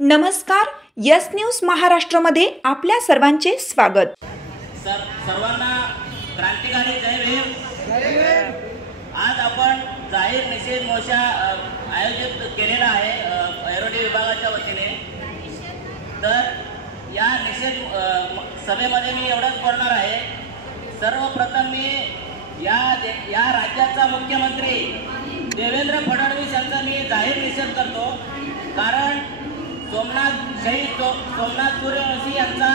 नमस्कार, yes news महाराष्ट्रमध्ये आपल्या सर्वांचे स्वागत। सर्वांना क्रांतिकारी जय भीम। आज आपण जाहीर निषेध मोर्चा आयोजित केलेला आहे ऐरोली विभागाच्या वतीने। तर या निषेध सभेमध्ये मी एवढंच बोलणार आहे। सर्वप्रथम मी या राज्याचा मुख्यमंत्री देवेंद्र फडणवीस यांचा मी जाहीर निषेध करतो, कारण शहीद सोमनाथ सूर्यवंशी यांचा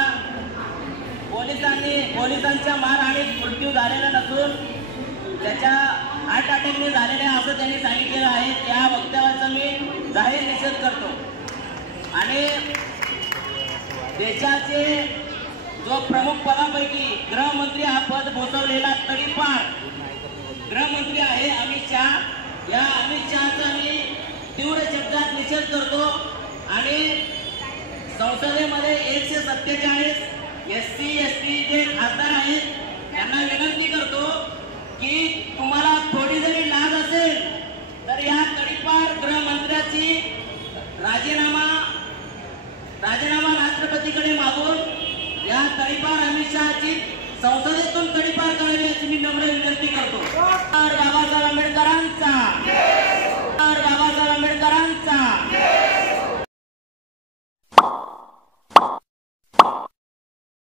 पोलिसांच्या मारहाणीत मृत्यू झालेला नसून त्याच्या हार्ट अटॅकने झालेला असं त्यांनी सांगितलेलं आहे। त्या वक्तव्याचा मी जाहीर निषेध करतो। आणि देशाचे जो प्रमुख पदापैकी गृहमंत्री हा पद भूषवलेला तडीपार गृहमंत्री आहे अमित शहा, या अमित शहाचा मी तीव्र शब्दात निषेध करतो। आणि संसदेमध्ये 147 SC ST जे खासदार आहेत त्यांना विनंती करतो की तुम्हाला थोडी जरी लाज असेल तर या तडीपार गृहमंत्र्याची राजीनामा राष्ट्रपतीकडे मागून या तडीपार अमित शहाची संसदेतून तडीपार करावी अशी मी नम्र विनंती करतो।